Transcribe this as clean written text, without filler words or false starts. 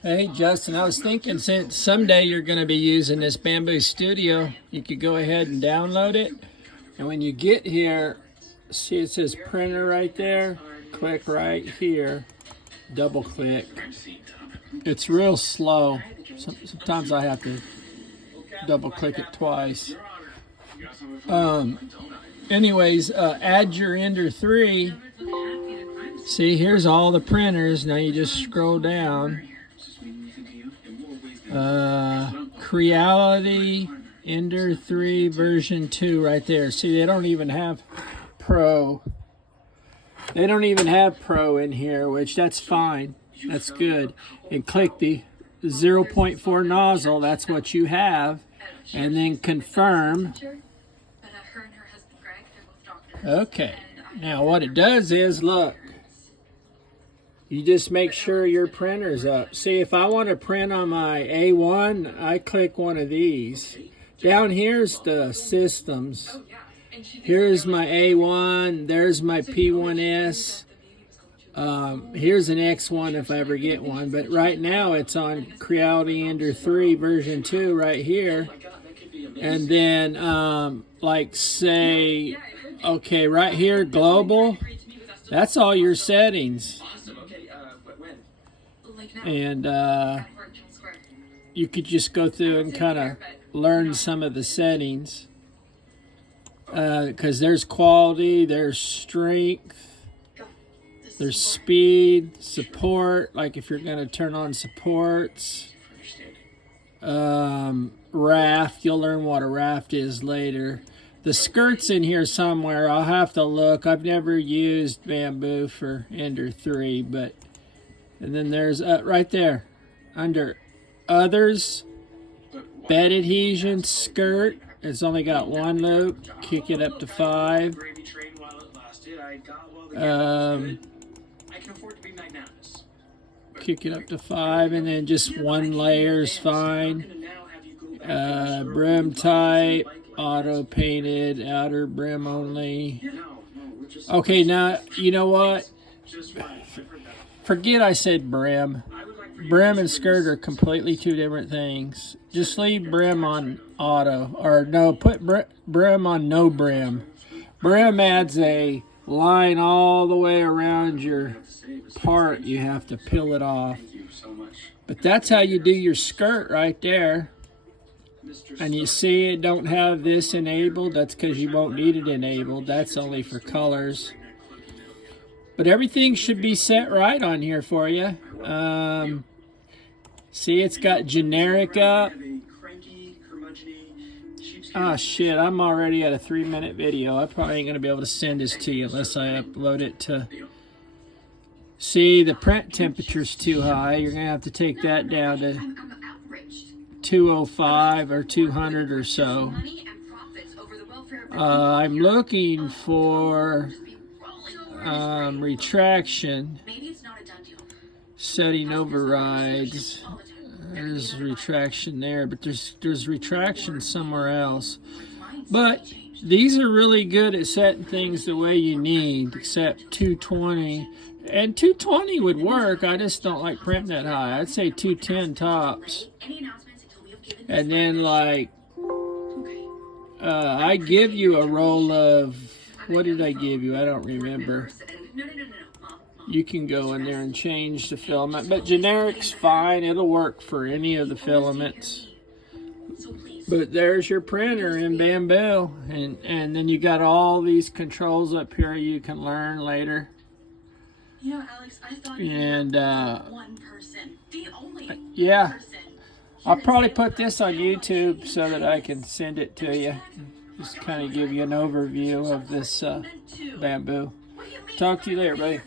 Hey Justin, I was thinking since someday you're going to be using this Bambu Studio, you could go ahead and download it. And when you get here, see it says printer right there? Click right here, double click. It's real slow. Sometimes I have to double click it twice. Anyways, add your Ender 3. See, here's all the printers. Now you just scroll down. Creality Ender 3 version 2 right there. See, they don't even have Pro. They don't even have Pro in here, which that's fine. That's good. And click the 0.4 nozzle. That's what you have. And then confirm. Okay. Now what it does is, look. You just make sure your printer's up. See, if I want to print on my A1, I click one of these. Down here's the systems. Here's my A1. There's my P1S. Here's an X1 if I ever get one. But right now it's on Creality Ender 3 version 2 right here. And then, like say, okay, right here, global. That's all your settings. And you could just go through and kind of learn some of the settings, because there's quality, there's strength, there's speed, support, like if you're going to turn on supports, raft, you'll learn what a raft is later. The skirt's in here somewhere. I'll have to look. I've never used Bambu for Ender 3, but and then there's right there under others, bed adhesion, skirt. It's only got one loop. Kick it up to 5. Kick it up to 5, and then just one layer is fine. Brim type, auto painted, outer brim only. Okay, now you know what? Forget I said brim. Brim and skirt are completely two different things. Just leave brim on auto. Or no, put brim on no brim. Brim adds a line all the way around your part. You have to peel it off. But that's how you do your skirt right there. And you see it don't have this enabled. That's because you won't need it enabled. That's only for colors. But everything should be set right on here for you. See, it's got generic up. Ah, shit, I'm already at a 3-minute video. I probably ain't going to be able to send this to you unless I upload it to... See, the print temperature's too high. You're going to have to take that down to 205 or 200 or so. I'm looking for... retraction, setting overrides. There's retraction there, but there's retraction somewhere else. But these are really good at setting things the way you need, except 220. And 220 would work. I just don't like printing that high. I'd say 210 tops. And then like I give you a roll of, what did I give you? I don't remember. You can go in there and change the filament, but generic's fine. It'll work for any of the filaments. But there's your printer in Bambu, and then you got all these controls up here you can learn later. You know, Alex, I thought and one person, the only yeah, person. I'll probably put this on YouTube so that I can send it to you. Just kind of give you an overview of this Bambu. Talk to you later, buddy.